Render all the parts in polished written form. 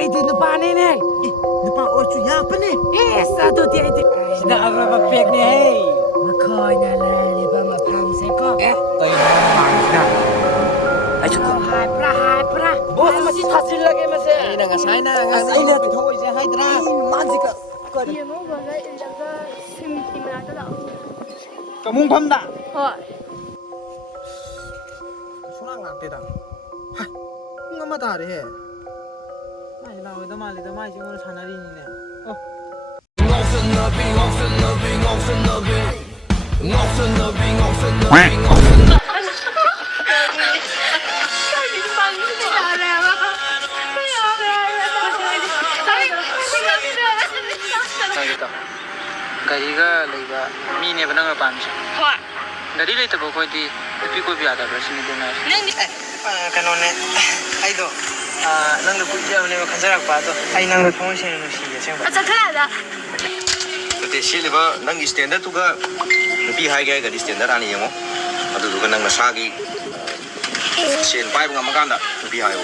Itu depan ini. Depan ocu ya apa nih? Satu dia itu. Sudah apa pek nih, hei. Makanya lah, di bawah pangsekok. Tayo na. Ay, cukup. Hai pra. Bos masih hasil lagi masih. Ini nga sana nga. Ay, na pitoy siya hydra. Manjika. Iya mau bagai ilaga simiti mana dah. Kamung pamda. Oh, Sunang nanti dah. Hah. Nga mata re. Mai na oi da mali da mai jing ro sanari ni ne. Oh. Gariga laiba mine bananga pamsa. hoi. Gari lai tabo koi di nupi ko bi ada bersini dena. Kanone ai do nang lu puja ne kanjarak pa do ai nang lu thong shin lu shi ye cheng ba. Macam mana dah? Tapi silba nang standard tuga nupi hai ga standard ani yango adu tuga nang nasagi sen pai bunga maganda nupi hai go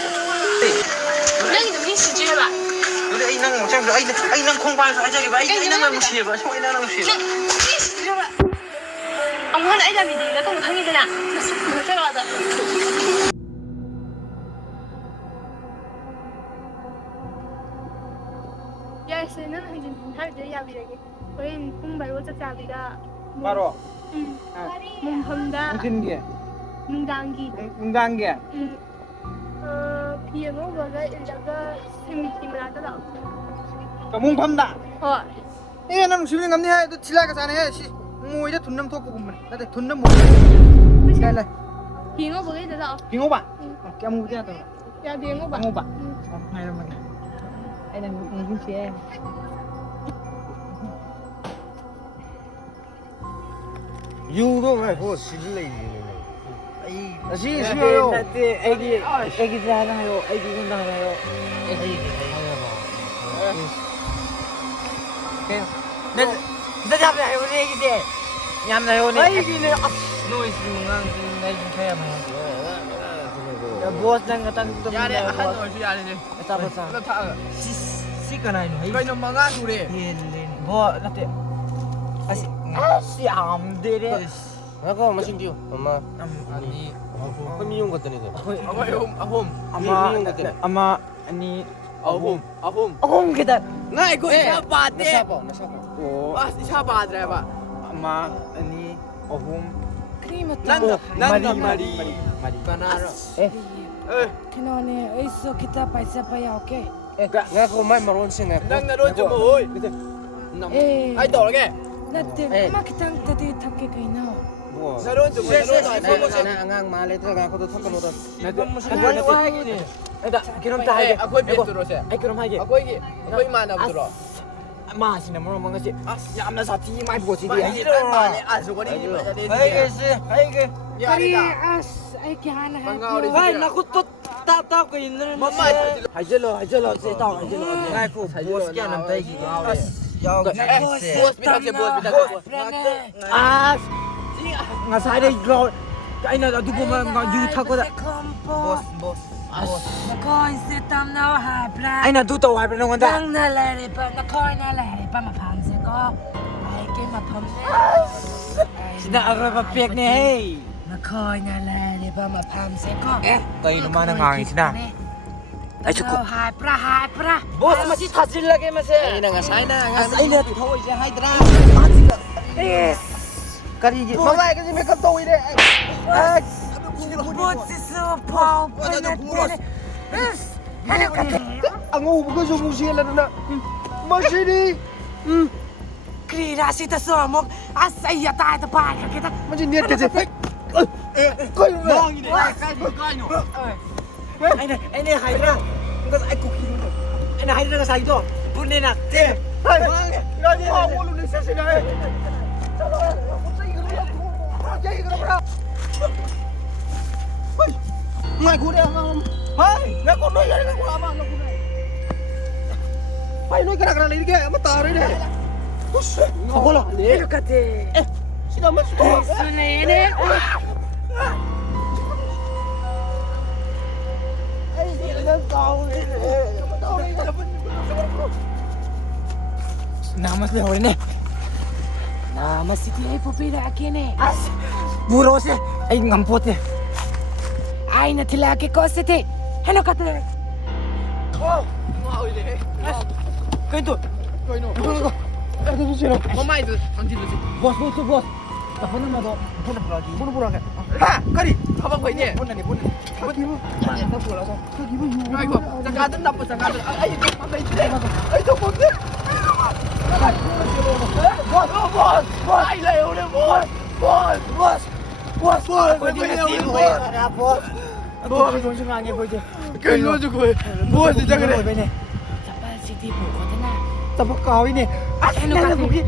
那你的名字记了吧？ dole ai nang macam ai nang khong pa sa jagi ba ai nang nang shi ba so ai nang shi 那名字记了吧？我们来家里的，跟我看你的呢，我这个的。 Yes, nang hangin har de ya birage. Oin pung baro cha cha biga. Baro. Mum hamda Mungkin dia. nungdangi. Undang dia. Piano bagai ilaga simiti mana dah. Kamung pamda. Oh, Eh nang siling ngamni hai to chila ka sana hai si. Ngoi da thunnam thok ko bum. Na te thunnam mo. Lai lai. piano bagai dah. Pingo ba? Kya mu dia to. Ya piano ba. Pingo ba? Hai ra man. Ai nang ngin che. yudo ngai ho silai ni ai asi Yo. Nanti egi sana yo, egi gunda yo. Dah jam dah yo ni egi deh. Nyam dah yo ni. Egi ni. Noise mengang egi kaya mana. Ya bos nang katan tu. Ya de ahan no shi ya de. Apa apa. Lo tha. Si kanai no. Kai no manga tu re. Bo nanti. Asi am deh. Ako masin dio ama Ani pemiyong ka tani ahom. Ama ani Ahom kita. Ngai ko isa ba de. nasapa Oh. Bas isa ba de ba. Ama ani ohum. Nan mari. Kanaro. Kinone, isso kita paisa pa ya, okay? nga ko mai maron sing nga Nang naron chu mo hoy. Eh, Ai to ge. natte, makitang tadi takke kaina. Naron chu mo naron mo. ngang male tra nga ko to thakano da Agora vai ni. Ada kiram ta hai. Akoi bi tu ro se. Ai kiram hai. Akoi mana bu ro. Ma sina mo mga si. Yamna sa ti mai bo si Ba dia. ni ro ma le asu ko ni ba de. Hai ke si. Hai ke. Ya Kari ni da. as, ay kihana Bangau hai. di- Hai naku to tap ko inner. Mama Hajelo si tao hajelo. Ngai ko bos kya nam tai ki. bos bita ke bos. As. Ngasai dei draw. Kai na adu ko ma yu thako da. boss Nakoi se tam na hai pra. Ai na du to hai pa nong da. Nang na lere pa, nakoi na lere pa mapang se ko. Ay ke mapam ne. Sina ara pa pek ni hey. Nakoi na lere pa mapam se ko. Kai no mana ngang sina. Ai chuko. Hai pra. Bos masih hasil lagi masih. Ai na nga sai na nga. Ai na thoi je hai dra. Yes. Kari ji. Mamai ka ji makeup to ide. Ai. Bot se so pau pa na tene. Yes. Hello kate. Angu bu ko zo mu si la na. Masini. Krira sita so mo. Asai ya ta ta pa ka kita. Masini niat ke je. Koi no. Nong ni. Kai no. Ai ne hai dra. Ngas ai ku ki. Ai na hai dra ka sai to. Bunne na. Hai. Lo ni ha mu lu ni se se na. Ngai ku dia ngam. Hai, ngai ku noi ngai ku ama lo ku nai. Hai noi kara kara lagi ke ama tar ni. Kau lah. Hello kate. Sida mas tu. Sunene. Ai dia dah tahu ni. namas le hore ne namas siti ai popira akene as buro se ai ngampote ai na tila ke kosete heno kate oh mau ile kai tu kai no ada tu sino mamai tu anti tu bos apa nama tu bunuh pura ke ha kari apa kau ini bunuh ni apa pula so ai ko jangan nak jangan ai tu apa itu ai tu bos bos ai lai udah bos kau ni sih bos kau jangan ni bos kau lu tu bos jangan ni sampai sini bos kau tenang sampai kau ini asal nak pergi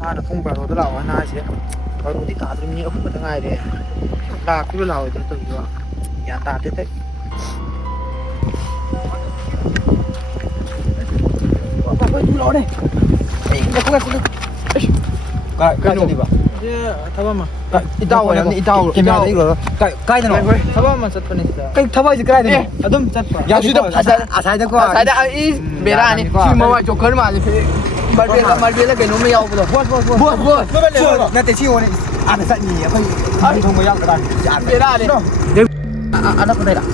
Kana pung baru tu lawan nasi, baru di tahu ni aku tengah ini, dah aku lawan itu juga, yang tak ada. Apa itu lawan ni? Kau ni ba? Dia tahu mah. Itau yang ni itau. Kimia ni ko. Kau ni no. Tahu mah satu ni. Kau tahu itu kau ni. Adum satu. Ya sudah. Asal dah ko. Asal dah ini beran ni. Cuma joker mah ni. Marbella cái nó mới ao rồi. Buat. Nó để chiêu này. Ăn sẵn nhỉ. Không không có ăn cái này. Ăn beran đi. Ada apa dah?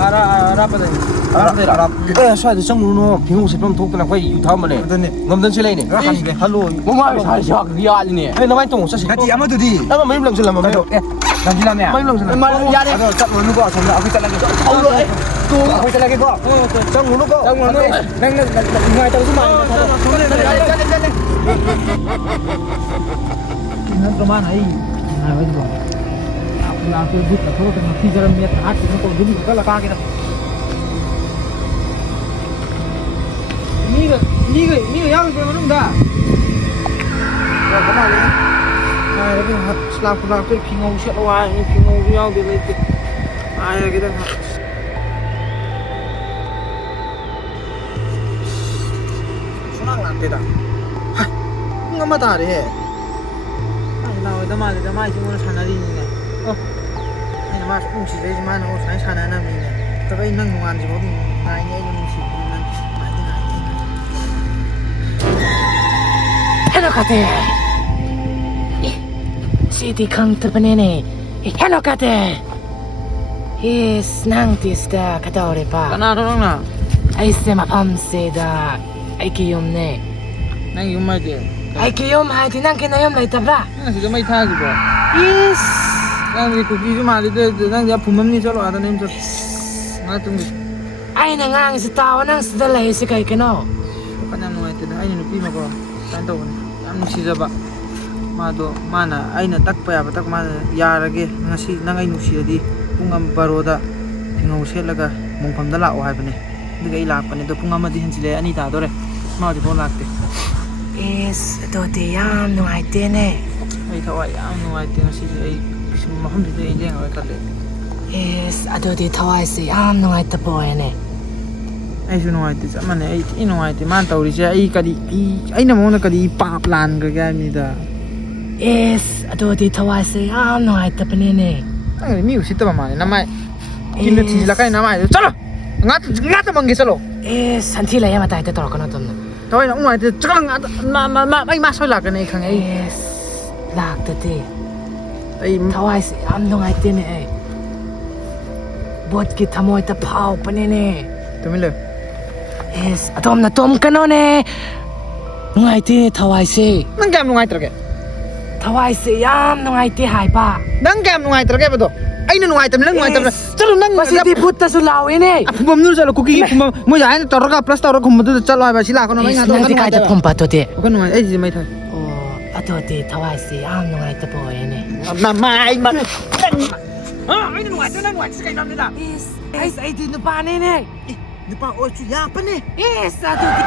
Ada apa dah? Arab. Saya tu sang luno, pingu sebelum tu kena kau utah mana? Ngamdan sila ni. Hello. Mama saya siap dia ni. Nama itu saya. Hati amat tu di. Nama mana belum sila mama. Dah sila ni. Mana belum sila. Mana ya ni. Tak luno kau sama aku tak lagi. Allah tu. Aku tak lagi kau. Sang luno kau. Sang luno. Nang ngai tahu semua. Nang kemana ini? Nah, itu. Aku nak buat apa? Kalau nak tidur miat hati, aku dulu kalau kaki dah. Ni yang mana dah? Kau mana? Tapi selap tu pingau siapa wah ni pingau yang dia itu. Ayah kita. Senang nanti dah. Hah, enggak mata deh. Nah, dah malah semua sana ni. Oh, ini mas fungsi dari mana? Oh, saya sana nama ni. Tapi nang nuan je, tapi naiknya ini sih nang naik. Hello kate. City kang terpenene. Hello kate. Yes, nang tista kata ore pa. Kana orang na. Ai sema pam seda. Ai kiyom ne. Nang yom mai de. Ai kiyom hai di nang kena yom lai tabra. Nang sudah mai thagi ba. Yes. Nang di kuki tu mari de nang dia pumam ni calo ada nem calo. Nang tunggu. Ai nang ang setawa nang sudah lai sekai keno. Kan yang nuai tu dah. Ai nupi mako. Kan tahu ni. Yang nusi jaba. Mado mana aina takpa ya tak mana yarage ngasi nangai nusi di pungam baroda tingau selaga mongpam da lao hai bane diga ilak pane to pungam di hinchile ani ta dore ma di phone lakte is to te yam no ai te ne ai thawai yam no ai te ngasi ai maham di te leng ai kale is ado di thawai se yam no ai ta boy ne ai su no ai te samane ai no ai te man tawri se ai kadi ai na mo na kadi pa plan ga ga ni da Yes, aduh di thawai se am no ai tapne ne. Ai mi usi taba mane namai. Kinda thi la kai namai. Chalo. Ngat mangi chalo. Yes, santhi la ya mata ite tor kono tum. Toi na umai te chakang ma mai ma soi la ka nei khang ai. Yes. Lak te te. Ai thawai se am no ai te ne ai. Bot ki thamoi ta phau pane ne. Tumile. Yes, atom na tom kano ne. Ngai te thawai se. Nang gam ngai trage. Thawai se yam nungai ti hai pa. Nang gam nungai trage ba do? Ai na nungai tam lang nungai tam. Chalo nang masiti putta sulaw ini. Pumam nu chalo cookie pumam mo jain torga plus torga khum tu chalo hai ba sila kono mai ngato kan kai ta phum pa to te. Ko nungai ai ji mai thai. Oh, ato te thawai se yam nungai ta po ini. Ma mai ma. Ha, ai nungai ta nungai sai nam ni da. Yes. Ai ti nu pa ne ne. Nu pa o chu ya pa ne. Yes, ato ti.